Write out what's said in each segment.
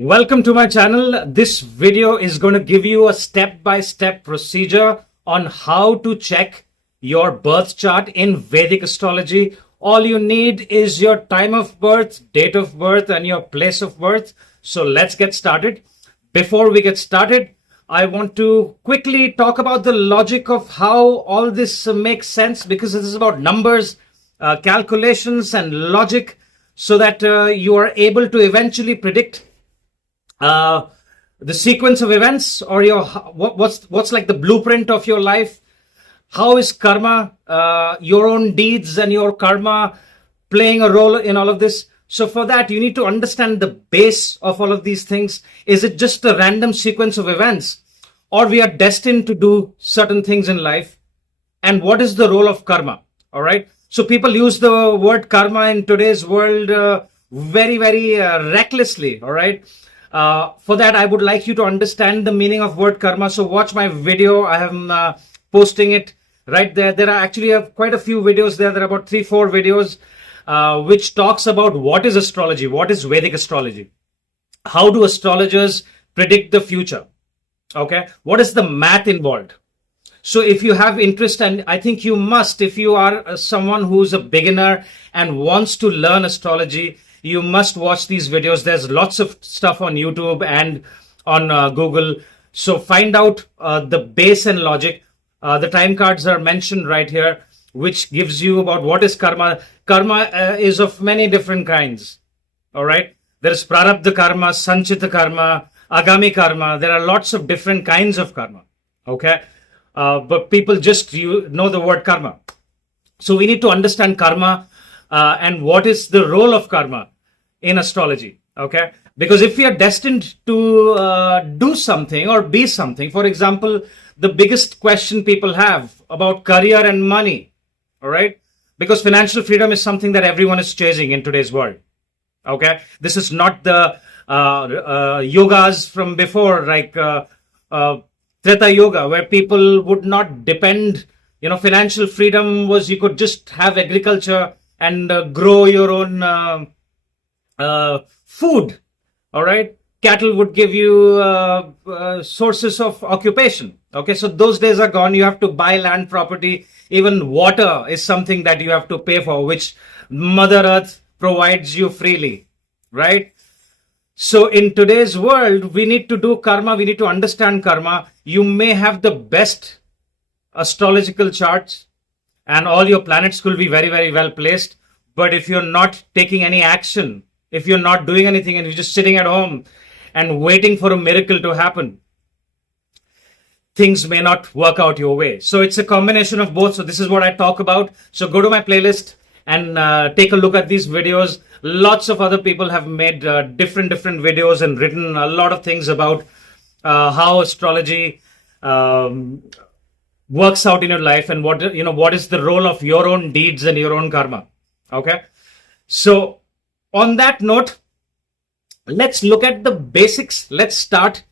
Welcome to my channel. This video is going to give you a step-by-step procedure on how to check your birth chart in Vedic astrology. All you need is your time of birth, date of birth, and your place of birth. So let's get started. Before we get started, I want to quickly talk about the logic of how all this makes sense, because this is about numbers, calculations, and logic, so that you are able to eventually predict the sequence of events, or your what's like the blueprint of your life. How is karma, your own deeds and your karma, playing a role in all of this? So for that, you need to understand the base of all of these things. Is it just a random sequence of events, or we are destined to do certain things in life? And what is the role of karma? All right. So people use the word karma in today's world very recklessly. All right. For that, I would like you to understand the meaning of word karma. So watch my video. I am posting it right there. There are actually quite a few videos there. There are about 3-4 videos which talks about what is astrology, what is Vedic astrology, how do astrologers predict the future, okay? What is the math involved? So if you have interest, and I think you must, if you are someone who's a beginner and wants to learn astrology, you must watch these videos. There's lots of stuff on YouTube and on Google. So find out the base and logic. The time cards are mentioned right here, which gives you about what is karma. Karma is of many different kinds. All right. There is prarabdha karma, sanchita karma, agami karma. There are lots of different kinds of karma. Okay. But people just know the word karma. So we need to understand karma and what is the role of karma in astrology. Okay. Because if we are destined to do something or be something, for example, the biggest question people have about career and money. All right. Because financial freedom is something that everyone is chasing in today's world. Okay. This is not the yogas from before, like Treta Yoga, where people would not depend. Financial freedom was you could just have agriculture and grow your own food. All right. Cattle would give you sources of occupation. Okay. So those days are gone. You have to buy land, property. Even water is something that you have to pay for, which Mother Earth provides you freely. Right. So in today's world, we need to do karma. We need to understand karma. You may have the best astrological charts and all your planets could be very well placed. But if you're not taking any action, if you're not doing anything and you're just sitting at home and waiting for a miracle to happen, things may not work out your way. So it's a combination of both. So this is what I talk about. So go to my playlist and take a look at these videos. Lots of other people have made different videos and written a lot of things about how astrology works out in your life, and what is the role of your own deeds and your own karma. Okay. So on that note, let's look at the basics. Let's start.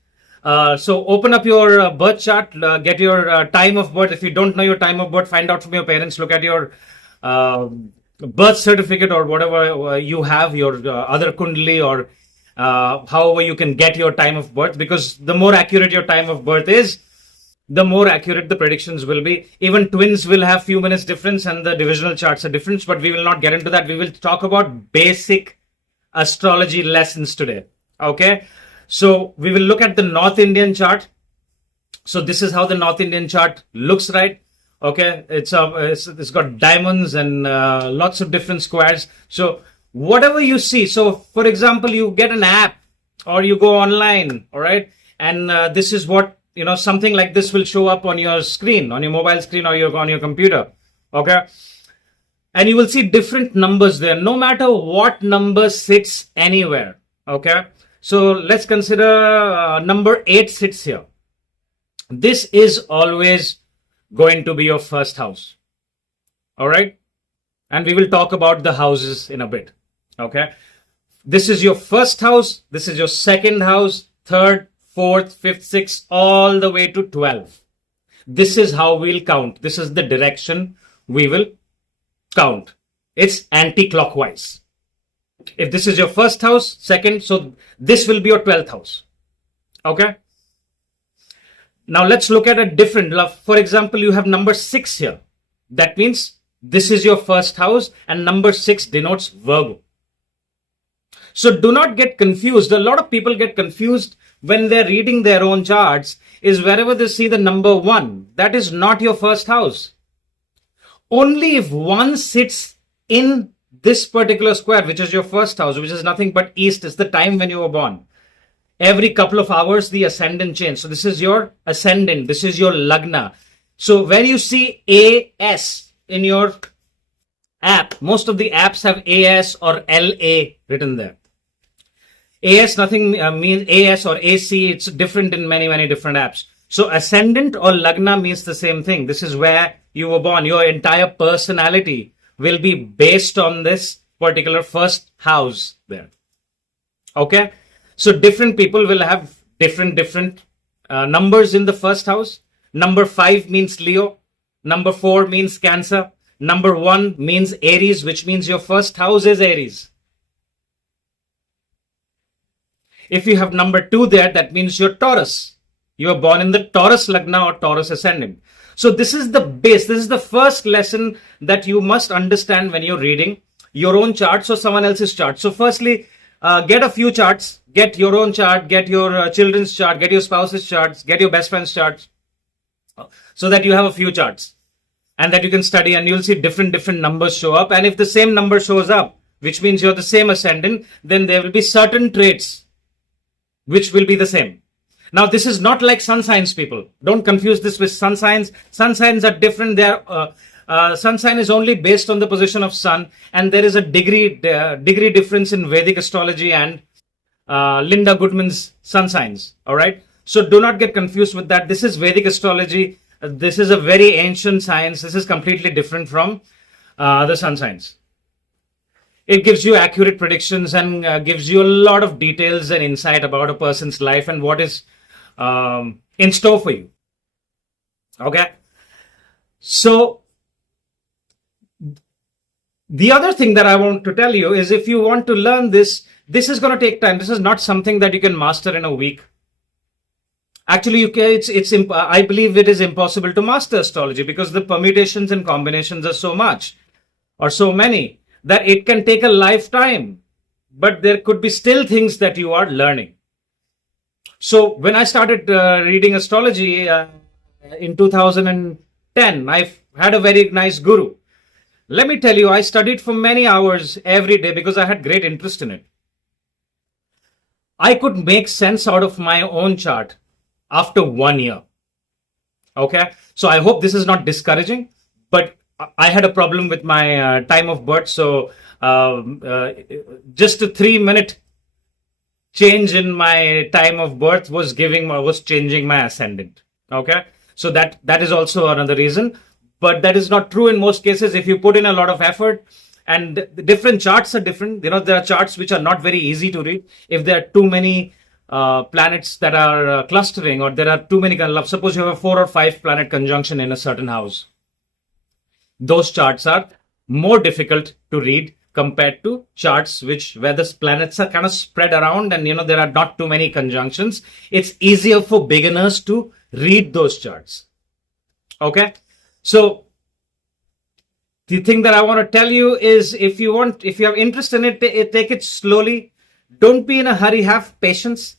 So open up your birth chart, get your time of birth. If you don't know your time of birth, find out from your parents. Look at your birth certificate or whatever you have, your other kundali, or however you can get your time of birth, because the more accurate your time of birth is, the more accurate the predictions will be. Even twins will have few minutes difference and the divisional charts are different, but we will not get into that. We will talk about basic astrology lessons today. Okay. So we will look at the North Indian chart. So this is how the North Indian chart looks, right? Okay. It's got diamonds and lots of different squares. So whatever you see. So for example, you get an app or you go online. All right. And this is what, something like this will show up on your screen, on your mobile screen, or on your computer. Okay. And you will see different numbers there, no matter what number sits anywhere. Okay. So let's consider number 8 sits here. This is always going to be your first house. All right. And we will talk about the houses in a bit. Okay. This is your first house. This is your second house, third, fourth, fifth, sixth, all the way to 12. This is how we'll count. This is the direction we will count. It's anti-clockwise. If this is your first house, second, so this will be your 12th house. Okay. Now let's look at a different. For example, you have number 6 here. That means this is your first house and number 6 denotes Virgo. So do not get confused. A lot of people get confused when they're reading their own charts is wherever they see the number 1. That is not your first house. Only if 1 sits in this particular square, which is your first house, which is nothing but east, is the time when you were born. Every couple of hours, the ascendant change. So this is your ascendant. This is your Lagna. So when you see AS in your app, most of the apps have AS or LA written there. AS nothing means AS or AC. It's different in many, many different apps. So ascendant or Lagna means the same thing. This is where you were born. Your entire personality will be based on this particular first house there. Okay. So different people will have different numbers in the first house. Number 5 means Leo. Number 4 means Cancer. Number 1 means Aries, which means your first house is Aries. If you have number 2 there, that means you're Taurus. You are born in the Taurus Lagna or Taurus Ascendant. So this is the base. This is the first lesson that you must understand when you're reading your own charts or someone else's chart. So firstly, get a few charts. Get your own chart. Get your children's chart. Get your spouse's charts. Get your best friend's charts. So that you have a few charts. And that you can study and you'll see different numbers show up. And if the same number shows up, which means you're the same ascendant, then there will be certain traits which will be the same. Now, this is not like sun signs, people. Don't confuse this with sun signs. Sun signs are different. Sun sign is only based on the position of sun, and there is a degree difference in Vedic astrology and Linda Goodman's sun signs. All right. So do not get confused with that. This is Vedic astrology. This is a very ancient science. This is completely different from the sun signs. It gives you accurate predictions and gives you a lot of details and insight about a person's life and what is in store for you. Okay. So the other thing that I want to tell you is if you want to learn this, this is going to take time. This is not something that you can master in a week. Actually, I believe it is impossible to master astrology because the permutations and combinations are so much or so many that it can take a lifetime. But there could be still things that you are learning. So when I started reading astrology in 2010, I had a very nice guru. Let me tell you, I studied for many hours every day because I had great interest in it. I could make sense out of my own chart after 1 year. Okay. So I hope this is not discouraging, but I had a problem with my time of birth. So just a 3-minute change in my time of birth was changing my ascendant. Okay. So that is also another reason, but that is not true in most cases. If you put in a lot of effort, and the different charts are different, there are charts which are not very easy to read. If there are too many planets that are clustering, or there are too many, suppose you have a 4 or 5 planet conjunction in a certain house, those charts are more difficult to read compared to charts where the planets are kind of spread around and there are not too many conjunctions. It's easier for beginners to read those charts. Okay. So the thing that I want to tell you is if you have interest in it, take it slowly. Don't be in a hurry. Have patience.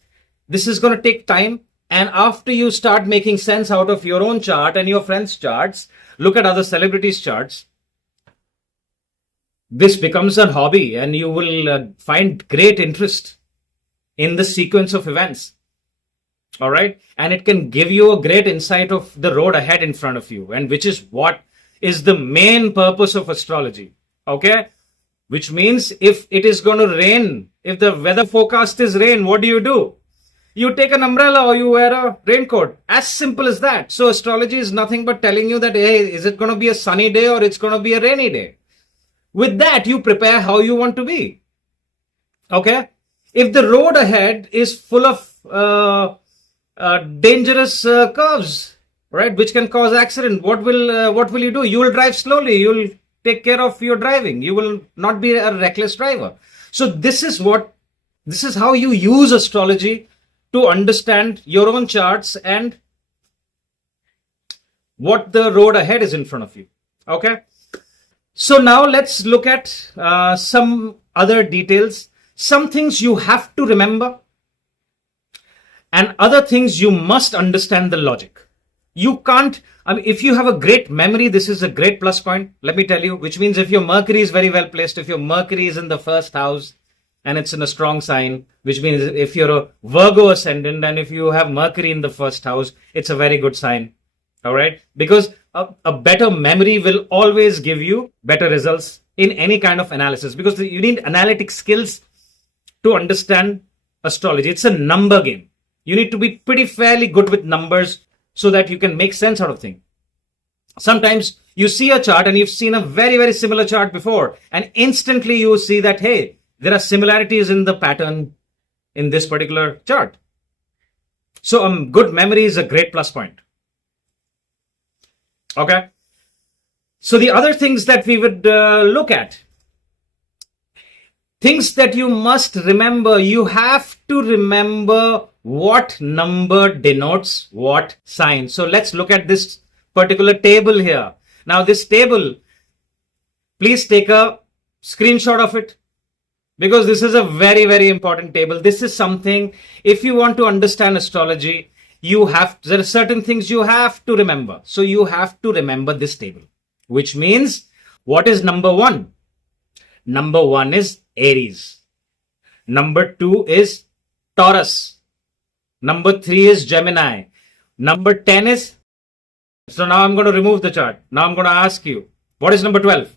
This is going to take time. And after you start making sense out of your own chart and your friends' charts, look at other celebrities' charts. This becomes a hobby and you will find great interest in the sequence of events. All right. And it can give you a great insight of the road ahead in front of you, and which is what is the main purpose of astrology. Okay. Which means if it is going to rain, if the weather forecast is rain, what do? You take an umbrella or you wear a raincoat. As simple as that. So astrology is nothing but telling you that, hey, is it going to be a sunny day or it's going to be a rainy day? With that, you prepare how you want to be. Okay. If the road ahead is full of dangerous curves, right, which can cause accident, what will you do? You will drive slowly. You will take care of your driving. You will not be a reckless driver. So this is how you use astrology to understand your own charts and what the road ahead is in front of you. Okay. So now let's look at some other details. Some things you have to remember and other things you must understand the logic. You can't, if you have a great memory, this is a great plus point, let me tell you, which means if your Mercury is very well placed, if your Mercury is in the first house and it's in a strong sign, which means if you're a Virgo ascendant and if you have Mercury in the first house, it's a very good sign. All right. Because a better memory will always give you better results in any kind of analysis, because you need analytic skills to understand astrology. It's a number game. You need to be pretty fairly good with numbers so that you can make sense out of things. Sometimes you see a chart and you've seen a very, very similar chart before, and instantly you see that, hey, there are similarities in the pattern in this particular chart. So good memory is a great plus point. Okay. So the other things that we would look at, things that you must remember, you have to remember what number denotes what sign. So let's look at this particular table here. Now this table, please take a screenshot of it, because this is a very, very important table. This is something, if you want to understand astrology, there are certain things you have to remember. So you have to remember this table, which means what is number 1? Number 1 is Aries. Number 2 is Taurus. Number 3 is Gemini. Number 10 is, so now I'm going to remove the chart. Now I'm going to ask you, what is number 12?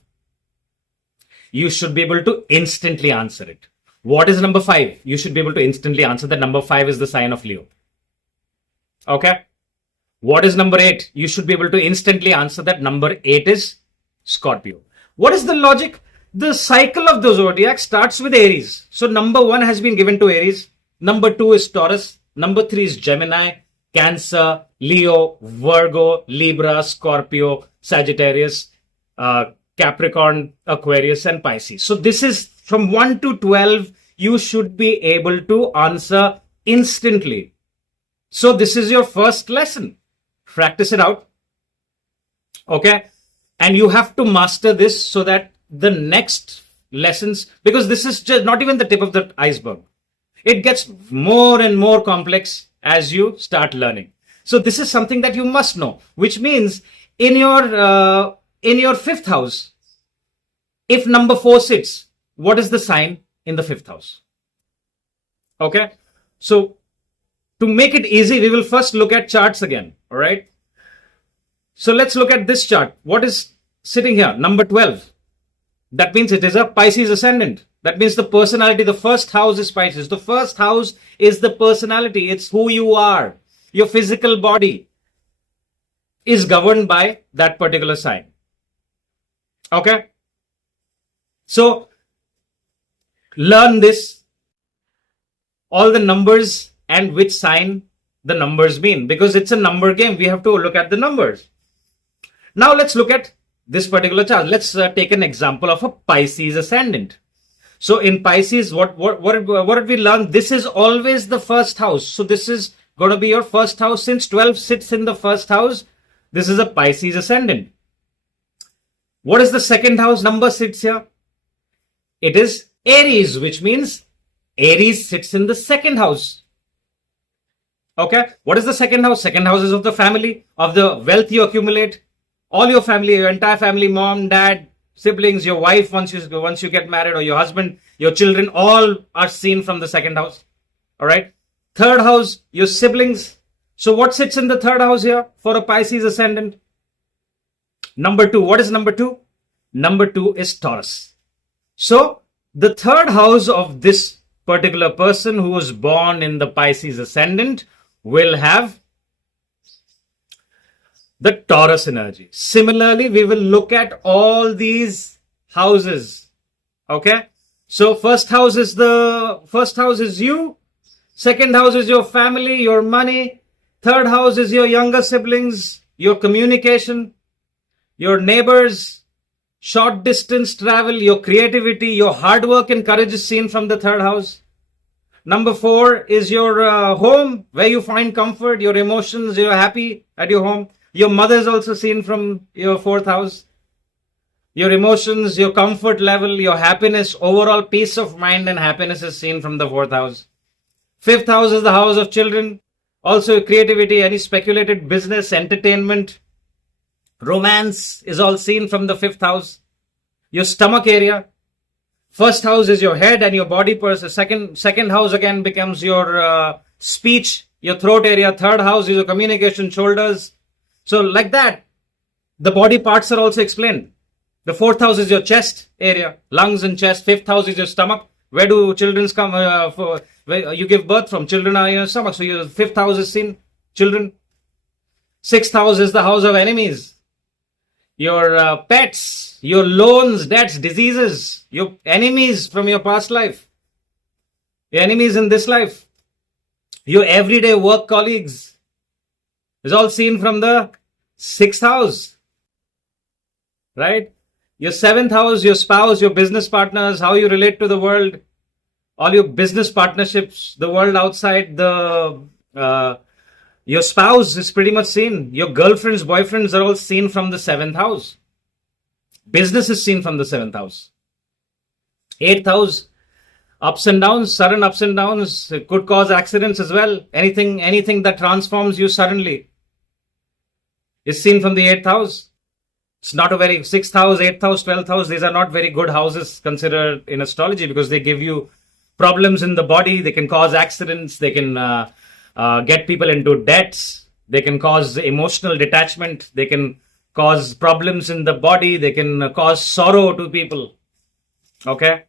You should be able to instantly answer it. What is number 5? You should be able to instantly answer that number 5 is the sign of Leo. Okay. What is number 8? You should be able to instantly answer that number 8 is Scorpio. What is the logic? The cycle of the zodiac starts with Aries. So number 1 has been given to Aries. Number 2 is Taurus. Number 3 is Gemini, Cancer, Leo, Virgo, Libra, Scorpio, Sagittarius, Capricorn, Aquarius, and Pisces. So this is from 1 to 12. You should be able to answer instantly. So this is your first lesson. Practice it out. Okay. And you have to master this so that the next lessons, because this is just not even the tip of the iceberg. It gets more and more complex as you start learning. So this is something that you must know, which means in your fifth house, if number 4 sits, what is the sign in the 5th house? Okay. So to make it easy, we will first look at charts again. All right. So let's look at this chart. What is sitting here? Number 12. That means it is a Pisces ascendant. That means the personality, the first house is Pisces. The first house is the personality. It's who you are. Your physical body is governed by that particular sign. Okay. So learn this, all the numbers and which sign the numbers mean, because it's a number game. We have to look at the numbers. Now let's look at this particular chart. Let's take an example of a Pisces ascendant. So in Pisces, what did we learn? This is always the first house. So this is going to be your first house. Since 12 sits in the first house, this is a Pisces ascendant. What is the second house number sits here? It is Aries, which means Aries sits in the second house. Okay. What is the second house? Second house is of the family, of the wealth you accumulate. All your family, your entire family, mom, dad, siblings, your wife, once you get married, or your husband, your children, all are seen from the second house. All right. Third house, your siblings. So what sits in the third house here for a Pisces ascendant? Number 2. What is number 2? Number 2 is Taurus. So the third house of this particular person who was born in the Pisces ascendant will have the Taurus energy. Similarly, we will look at all these houses. Okay. So first house is you. Second house is your family, your money. Third house is your younger siblings, your communication, your neighbors. Short distance travel, your creativity, your hard work and courage is seen from the third house. Number 4 is your home, where you find comfort, your emotions, you're happy at your home. Your mother is also seen from your 4th house. Your emotions, your comfort level, your happiness, overall peace of mind and happiness is seen from the 4th house. 5th house is the house of children. Also creativity, any speculated business, entertainment, romance is all seen from the 5th house. Your stomach area. First house is your head and your body person. Second house again becomes your speech, your throat area. Third house is your communication, shoulders. So like that, the body parts are also explained. The 4th house is your chest area, lungs and chest. 5th house is your stomach. Where do children come where you give birth from? Children are in your stomach. So your 5th house is seen, children. 6th house is the house of enemies. Your pets, your loans, debts, diseases, your enemies from your past life, your enemies in this life, your everyday work colleagues is all seen from the 6th house, right? Your 7th house, your spouse, your business partners, how you relate to the world, all your business partnerships, the world outside, your spouse is pretty much seen. Your girlfriends, boyfriends are all seen from the 7th house. Business is seen from the 7th house. 8th house, ups and downs, sudden ups and downs, could cause accidents as well. Anything that transforms you suddenly is seen from the 8th house. It's not a very 6th house, 8th house, 12th house. These are not very good houses considered in astrology because they give you problems in the body. They can cause accidents. They can get people into debts. They can cause emotional detachment. They can cause problems in the body. They can cause sorrow to people. Okay.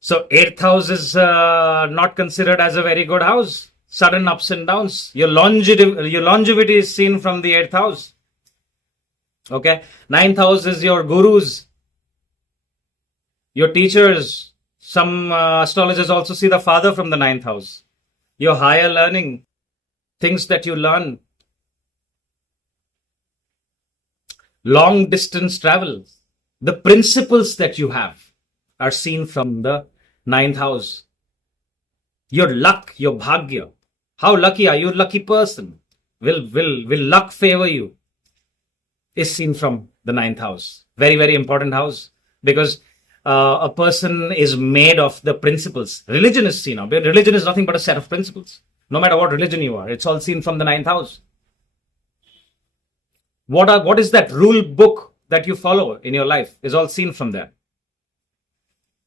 So 8th house is not considered as a very good house. Sudden ups and downs. Your longevity is seen from the 8th house. Okay. 9th house is your gurus, your teachers. Some astrologers also see the father from the 9th house. Your higher learning, things that you learn. Long distance travel, the principles that you have are seen from the 9th house. Your luck, your bhagya. How lucky are you? Lucky person. Will luck favor you? Is seen from the 9th house. Very, very important house because a person is made of the principles. Religion is seen. Religion is nothing but a set of principles. No matter what religion you are, it's all seen from the 9th house. What is that rule book that you follow in your life is all seen from there.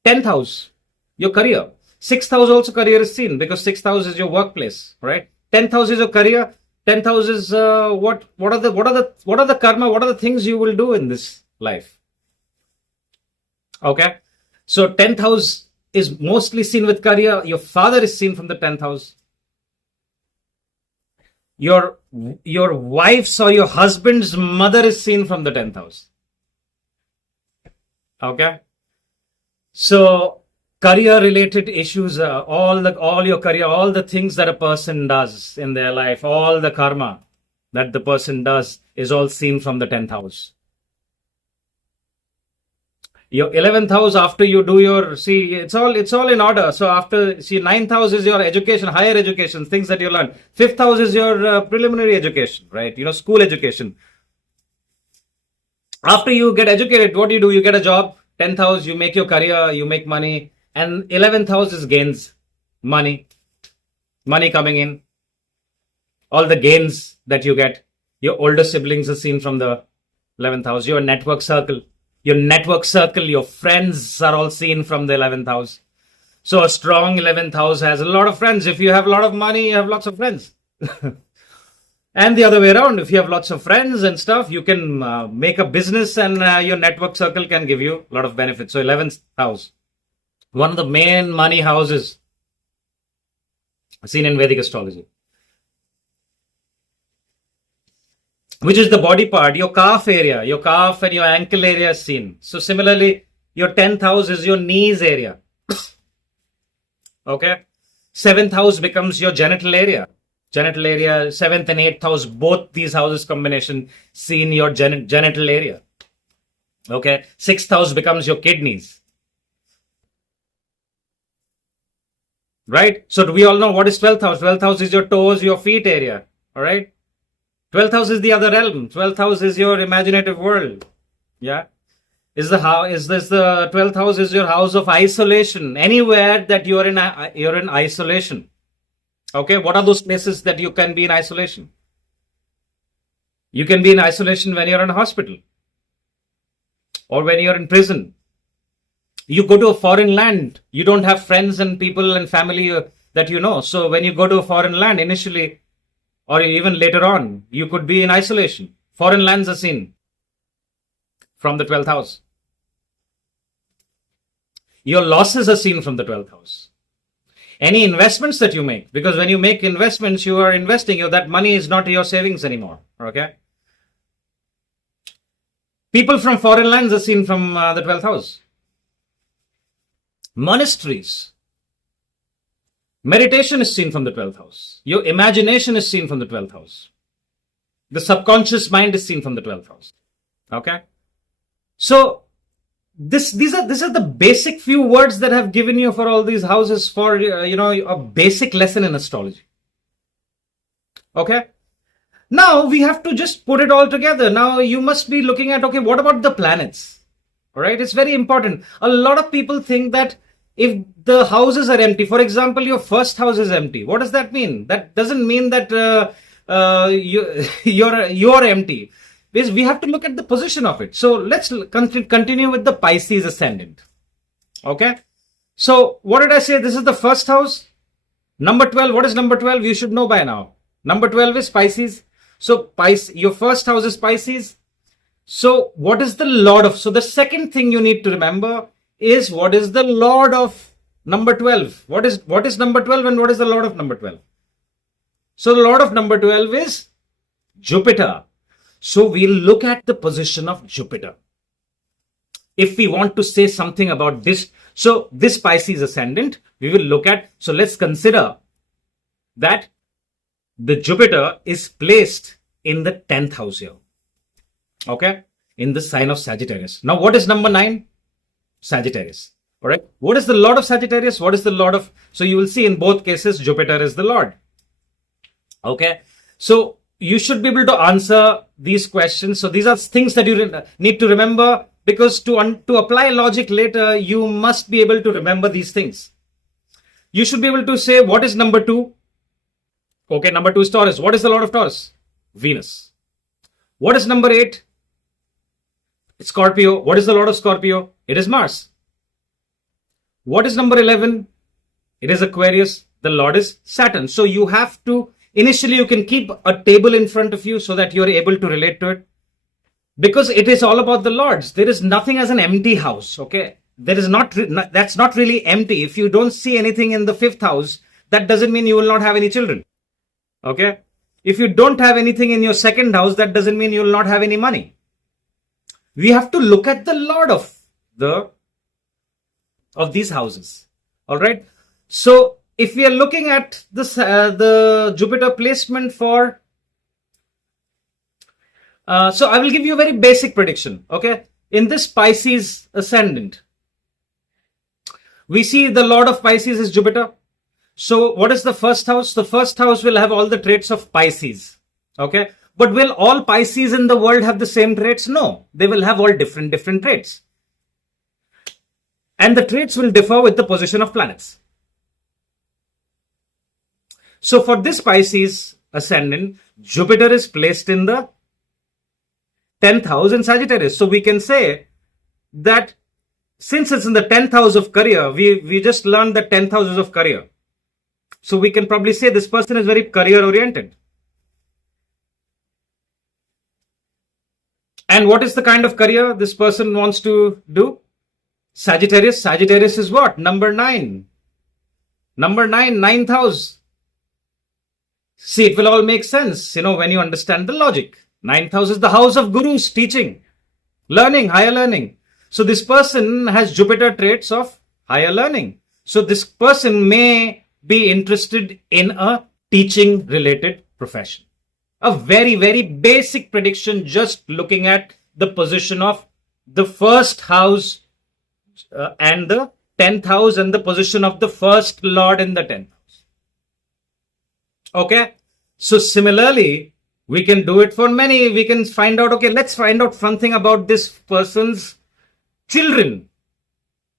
10th house, your career. 6th house also career is seen because 6th house is your workplace, right? 10th house is your career. 10th house is what are the karma, what are the things you will do in this life. Okay. So 10th house is mostly seen with career. Your father is seen from the 10th house. Your wife's or your husband's mother is seen from the 10th house. Okay. So career related issues, all your career, all the things that a person does in their life, all the karma that the person does is all seen from the 10th house. Your 11th house, after you do your, it's all in order. So after, 9th house is your education, higher education, things that you learn. 5th house is your preliminary education, right? School education. After you get educated, what do? You get a job. 10th house, you make your career, you make money. And 11th house is gains, money coming in. All the gains that you get. Your older siblings are seen from the 11th house. Your network circle, your friends are all seen from the 11th house. So a strong 11th house has a lot of friends. If you have a lot of money, you have lots of friends. And the other way around, if you have lots of friends and stuff, you can make a business and your network circle can give you a lot of benefits. So 11th house, one of the main money houses seen in Vedic astrology. Which is the body part, your calf area, your calf and your ankle area is seen. So similarly, your 10th house is your knees area. Okay. 7th house becomes your genital area. 7th and 8th house, both these houses combination seen your genital area. Okay. Sixth house becomes your kidneys. Right? So we all know what is 12th house. 12th house is your toes, your feet area. All right. 12th house is the other realm. 12th house is your imaginative world. Yeah. Is this the 12th house is your house of isolation? Anywhere that you're in isolation. Okay. What are those places that you can be in isolation? You can be in isolation when you're in a hospital or when you're in prison. You go to a foreign land, you don't have friends and people and family that you know. So when you go to a foreign land initially, or even later on, you could be in isolation. Foreign lands are seen from the 12th house. Your losses are seen from the 12th house. Any investments that you make, because when you make investments, you are investing, that money is not your savings anymore. Okay. People from foreign lands are seen from the 12th house. Monasteries. Meditation is seen from the 12th house. Your imagination is seen from the 12th house. The subconscious mind is seen from the 12th house. Okay. So these are the basic few words that I've given you for all these houses for a basic lesson in astrology. Okay. Now we have to just put it all together. Now you must be looking at, okay, what about the planets? All right, it's very important. A lot of people think that if the houses are empty, for example, your first house is empty. What does that mean? That doesn't mean that you're empty. Because we have to look at the position of it. So let's continue with the Pisces ascendant. Okay. So what did I say? This is the first house. Number 12. What is number 12? You should know by now. Number 12 is Pisces. So your first house is Pisces. So what is the Lord of? So the second thing you need to remember is what is the Lord of number 12? What is number 12 and what is the Lord of number 12? So the Lord of number 12 is Jupiter. So we'll look at the position of Jupiter. If we want to say something about this, so this Pisces ascendant, we will look at, so let's consider that the Jupiter is placed in the 10th house here. Okay. In the sign of Sagittarius. Now, what is number 9? Sagittarius. All right. What is the Lord of Sagittarius? What is the Lord of? So you will see in both cases, Jupiter is the Lord. Okay. So you should be able to answer these questions. So these are things that you need to remember, because to apply logic later, you must be able to remember these things. You should be able to say, what is number 2? Okay, number 2 is Taurus. What is the Lord of Taurus? Venus. What is number 8? It's Scorpio. What is the Lord of Scorpio? It is Mars. What is number 11? It is Aquarius. The Lord is Saturn. So you have to, initially you can keep a table in front of you so that you're able to relate to it. Because it is all about the Lords. There is nothing as an empty house. Okay. That's not really empty. If you don't see anything in the 5th house, that doesn't mean you will not have any children. Okay. If you don't have anything in your 2nd house, that doesn't mean you will not have any money. We have to look at the Lord of these houses. All right. So if we are looking at this, the Jupiter placement for, so I will give you a very basic prediction. Okay. In this Pisces ascendant, we see the Lord of Pisces is Jupiter. So what is the first house? The first house will have all the traits of Pisces. Okay. But will all Pisces in the world have the same traits? No. They will have all different traits. And the traits will differ with the position of planets. So for this Pisces ascendant, Jupiter is placed in the 10th house in Sagittarius. So we can say that since it's in the 10th house of career, we just learned that 10th house is of career. So we can probably say this person is very career oriented. And what is the kind of career this person wants to do? Sagittarius. Sagittarius is what? Number 9. Number 9, 9th house. See, it will all make sense, when you understand the logic. 9th house is the house of gurus, teaching, learning, higher learning. So this person has Jupiter traits of higher learning. So this person may be interested in a teaching related profession. A very, very basic prediction, just looking at the position of the first house and the 10th house and the position of the first lord in the 10th house. Okay. So similarly, we can do it for many. We can find out, okay, let's find out something about this person's children.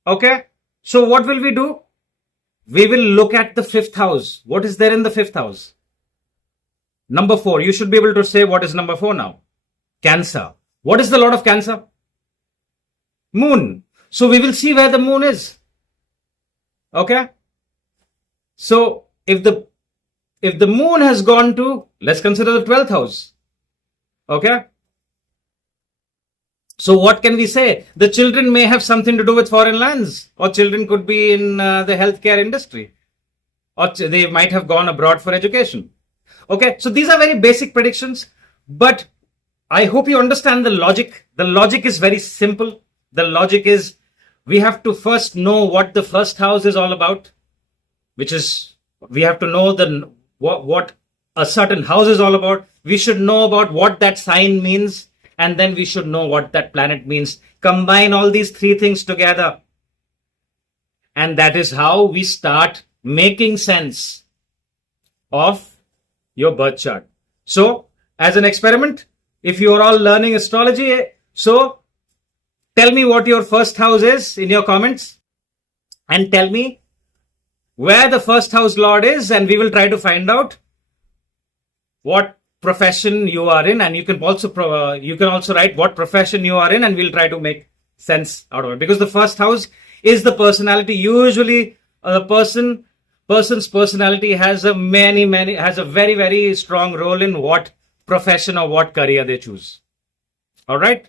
Okay. So what will we do? We will look at the 5th house. What is there in the 5th house? Number 4. You should be able to say what is number 4 now. Cancer. What is the lord of Cancer? Moon. So we will see where the moon is. Okay. So if the moon has gone to, let's consider the 12th house. Okay. So what can we say? The children may have something to do with foreign lands, or children could be in the healthcare industry, or they might have gone abroad for education. Okay. So these are very basic predictions, but I hope you understand the logic. The logic is very simple. The logic is we have to first know what the first house is all about, which is we have to know what a certain house is all about. We should know about what that sign means, and then we should know what that planet means. Combine all these 3 things together, and that is how we start making sense of your birth chart. So, as an experiment, if you are all learning astrology, so tell me what your first house is in your comments, and tell me where the first house lord is, and we will try to find out what profession you are in, and you can also write what profession you are in, and we'll try to make sense out of it, because the first house is the personality. Usually a person's personality has a very, very strong role in what profession or what career they choose. All right.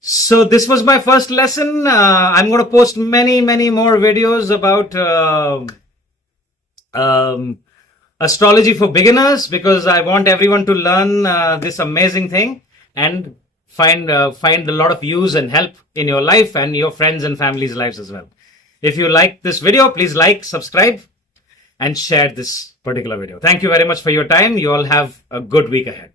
So this was my first lesson. I'm going to post many more videos about astrology for beginners, because I want everyone to learn this amazing thing and find a lot of use and help in your life and your friends and family's lives as well. If you like this video, please like, subscribe, and share this particular video. Thank you very much for your time. You all have a good week ahead.